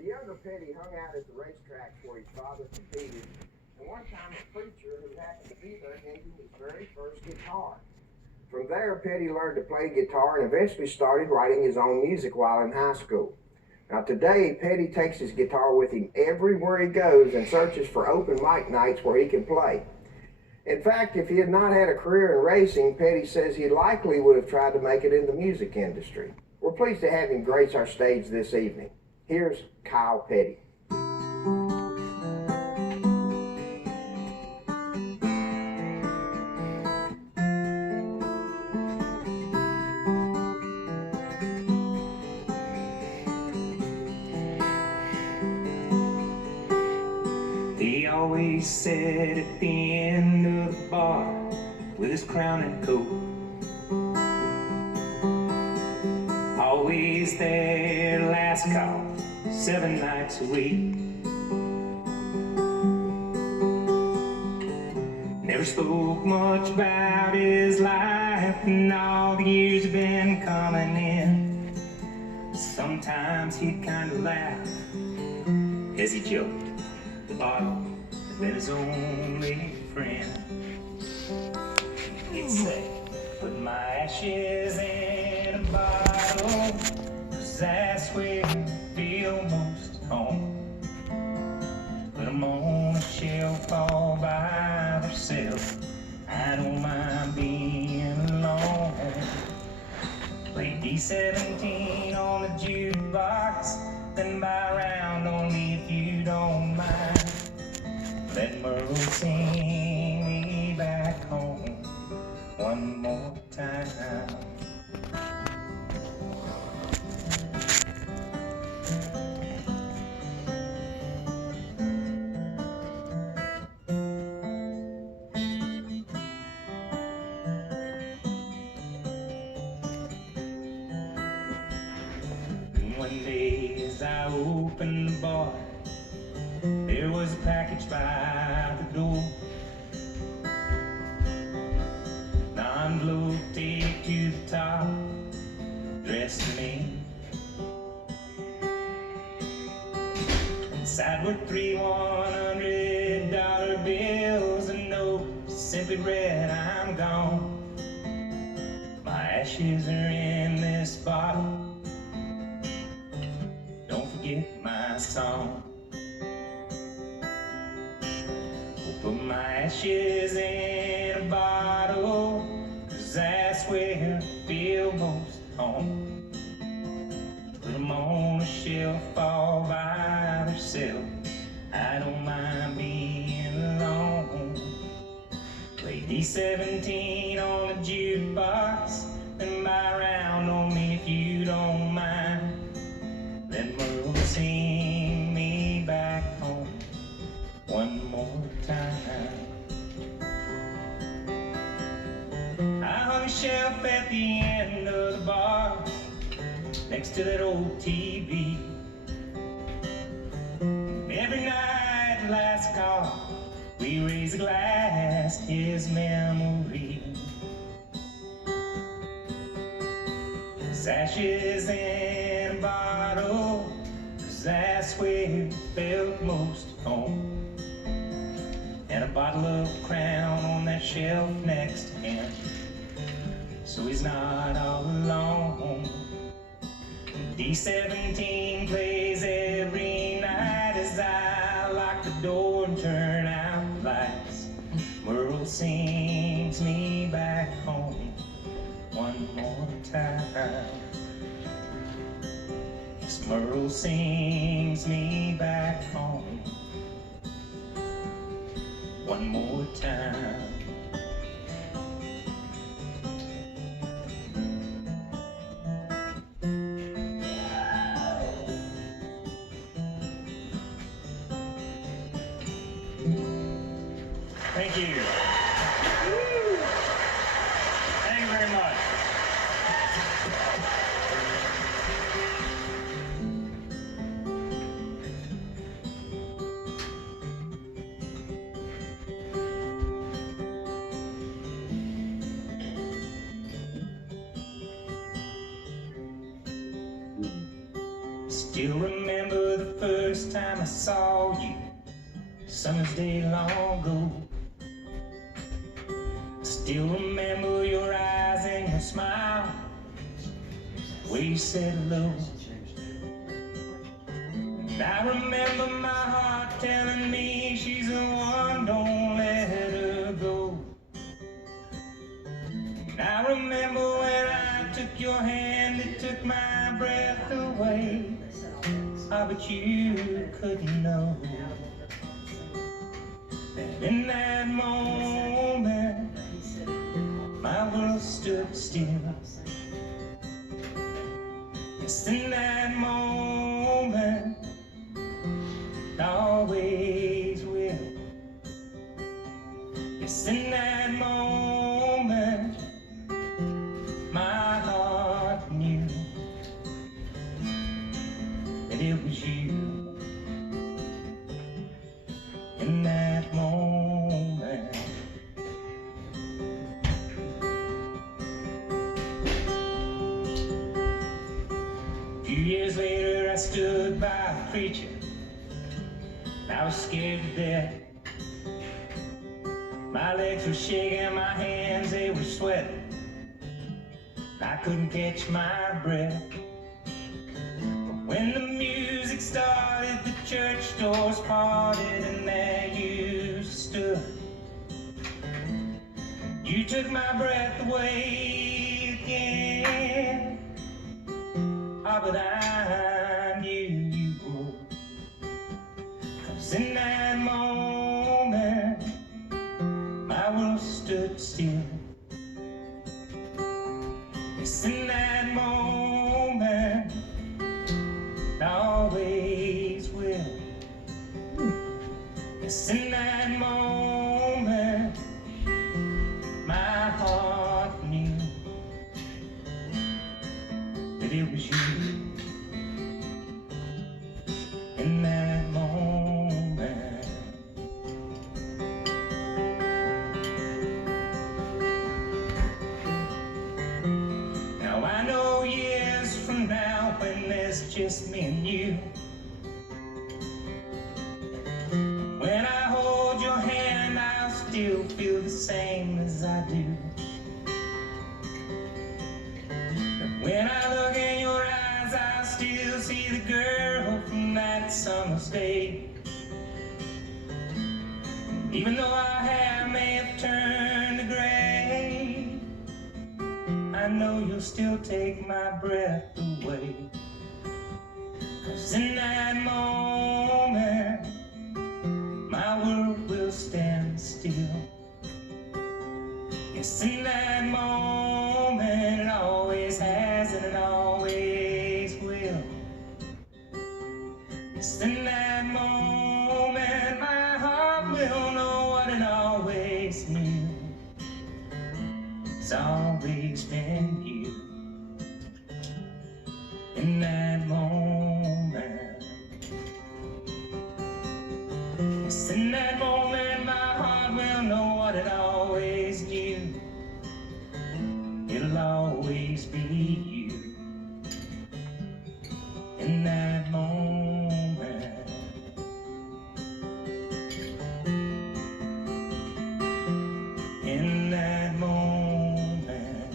The younger Petty hung out at the racetracks where his father competed, and one time a preacher who happened to be there gave him his very first guitar. From there, Petty learned to play guitar and eventually started writing his own music while in high school. Now today, Petty takes his guitar with him everywhere he goes and searches for open mic nights where he can play. In fact, if he had not had a career in racing, Petty says he likely would have tried to make it in the music industry. We're pleased to have him grace our stage this evening. Here's Kyle Petty. He always sat at the end of the bar with his crown and coat. Always there, last call, 7 nights a week. Never spoke much about his life and all the years have been coming in. Sometimes he'd kind of laugh as he joked. The bottle had been his only friend. He'd say, put my ashes in a bottle, 'cause that's where I feel most home. Put 'em on a shelf all by themselves, I don't mind being alone. Play D17 on the jukebox, then buy around on me if you don't mind. Let Merle sing me back home one more time. And one day as I opened the bar, there was a package by the door. An envelope taped to the top, addressed to me. Inside were 3 $100 bills, a note simply read, I'm gone. My ashes are in this bottle, don't forget my song. Put my ashes in a bottle, 'cause that's where I feel most home. Put 'em on a shelf all by themselves, I don't mind being alone. Play D17 on the jukebox, then buy around on me if you don't mind. Let Merle sing me back home one more time. I hung a shelf at the end of the bar, next to that old TV. Every night, last call, we raise a glass to his memory. His ashes in a bottle, 'cause that's where he felt most home. And a bottle of Crown on that shelf next to him, so he's not all alone. D17 plays every night as I lock the door and turn out the lights. Merle sings me back home one more time. Yes, Merle sings me back home one more time. Thank you. Thank you very much. Still remember the first time I saw you, summer's day long ago. Still remember your eyes and your smile, the way you said hello. And I remember my heart telling me she's the one, don't let her go. And I remember when I took your hand, it took my breath away. Ah, but you couldn't know that in that moment my world stood still. Yes, in that moment, it always will. Yes, in that moment, my heart knew that it was you. In that moment. A few years later, I stood by a preacher. I was scared to death. My legs were shaking, my hands, they were sweating. I couldn't catch my breath. But when the music started, the church doors parted, and there you stood. You took my breath away again. Ah, but I knew you would. 'Cause in that moment, my world stood still. Yes, in that moment, it always will. Yes, in that moment, my heart knew that it was you. In that moment. Now I know years from now, when there's just me and you, when I hold your hand, I'll still feel the same as I do. But when I look in your eyes, I still see the girl from that summer's day. Even though our hair may have turned to gray, I know you'll still take my breath away. 'Cause in that moment, my world will stand still. Yes, in that moment, it always has and it always will. Yes, in that moment, my heart will know what it always knew. It's always been you. In that moment. Yes, in that moment, my heart will know what it always knew. It'll always be you. In that moment. In that moment.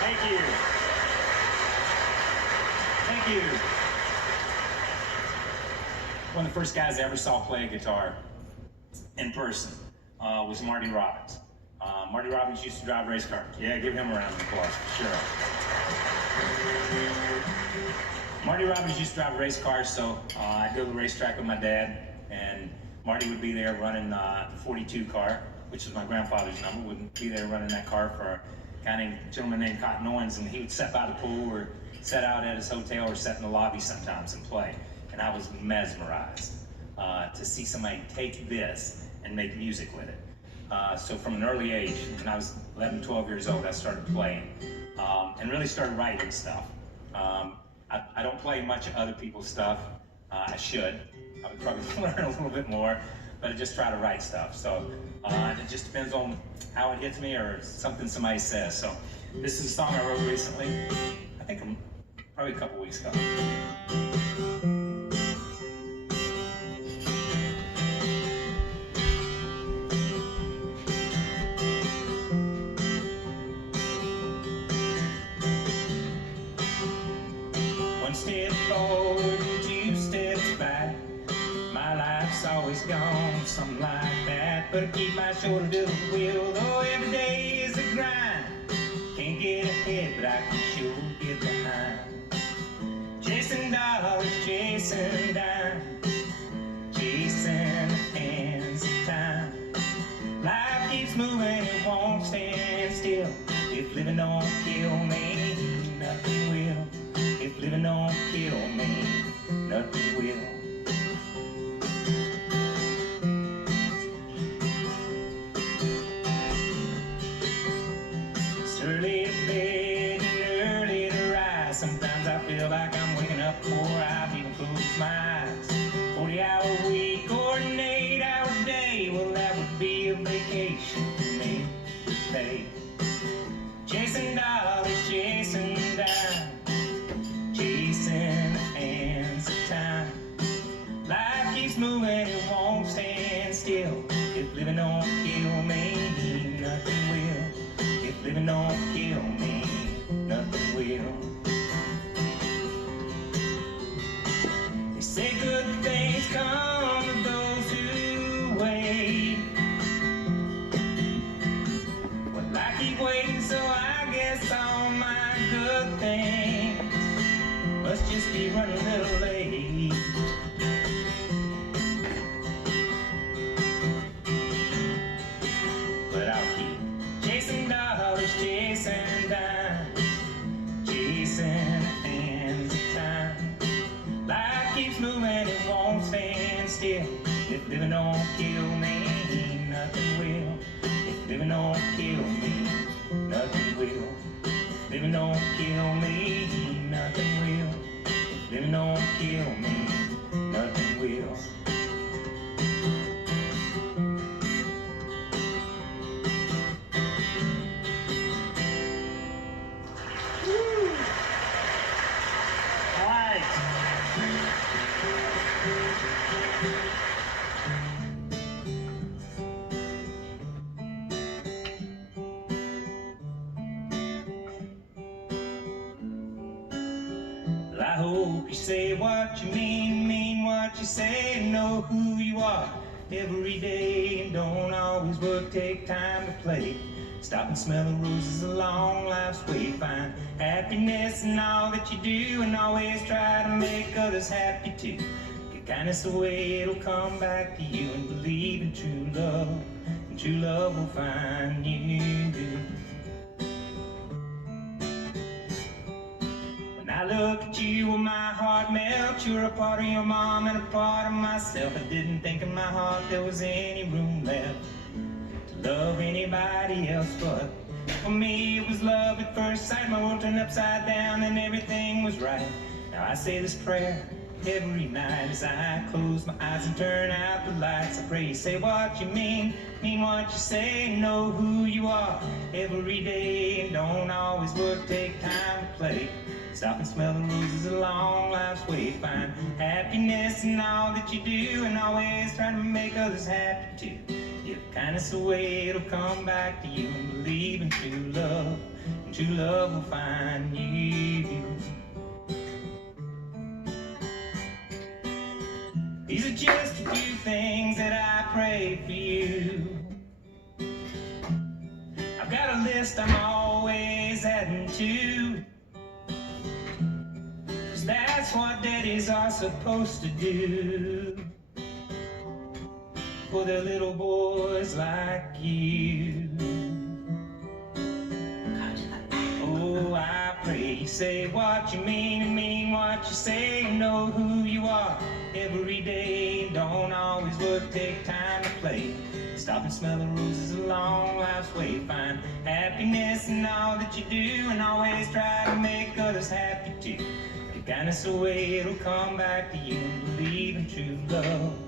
Thank you. Thank you. One of the first guys I ever saw play a guitar in person was Marty Robbins. Marty Robbins used to drive race cars. Yeah, give him a round of applause for sure. Marty Robbins used to drive race cars, so I'd go to the racetrack with my dad, and Marty would be there running the 42 car, which is my grandfather's number, would be there running that car for a guy named, gentleman named Cotton Owens, and he would sit by the pool or sit out at his hotel or sit in the lobby sometimes and play. And I was mesmerized to see somebody take this and make music with it. So from an early age, when I was 11, 12 years old, I started playing and really started writing stuff. I don't play much of other people's stuff. I should. I would probably learn a little bit more. but I just try to write stuff. So it just depends on how it hits me or something somebody says. So this is a song I wrote recently. I think probably a couple weeks ago. One step forward, two steps back. My life's always gone, something like that. But I keep my shoulder to the wheel, though every day is a grind. Can't get ahead, but I can sure get behind. Chasing dollars, chasing dimes, chasing the hands of time. Life keeps moving, it won't stand still. If living don't kill me, nothing will. If living don't kill me, nothing will. It's early to bed and early to rise. Sometimes I feel like I'm waking up before I've even closed my eyes. 40-hour week or an 8-hour day, well that would be a vacation for me. Hey, chasing dollars, chasing dimes, chasing the hands of time. Life keeps moving, it won't stand still. If living don't kill me, nothing will. If living don't kill me, nothing will. They say good things come to those who wait. Well, I keep waiting, so I guess all my good things must just be running a little late. But I'll keep chasing dollars, chasing dimes, chasing the hands of time. Life keeps moving, it won't stand still. If living don't kill me, nothing will. If living don't kill me, nothing will. If living don't kill me, nothing will. If living don't kill me, nothing will. Well, I hope you say what you mean what you say, know who you are every day, and don't always work, take time to play. Stop and smell the roses along life's way. Find happiness in all that you do, and always try to make others happy too. Your kindness away, it'll come back to you. And believe in true love, and true love will find you. When I look at you, well, my heart melts. You're a part of your mom and a part of myself. I didn't think in my heart there was any room left to love anybody else, but for me it was love at first sight. My world turned upside down and everything was right. Now I say this prayer every night as I close my eyes and turn out the lights. I pray you say what you mean what you say, know who you are every day, and don't always work, take time to play. Stop and smell the roses along life's way. Find happiness in all that you do, and always try to make others happy too. Give kindness away, it'll come back to you. And believe in true love, and true love will find you. These are just a few things that I pray for you. I've got a list I'm always adding to, 'cause that's what daddies are supposed to do for their little boys like you. Oh, I pray you say what you mean what you say, know who you are every day. Don't always work, take time to play. Stop and smell the roses along life's way. Find happiness in all that you do, and always try to make others happy too. Give kindness away, it'll come back to you. And believe in true love,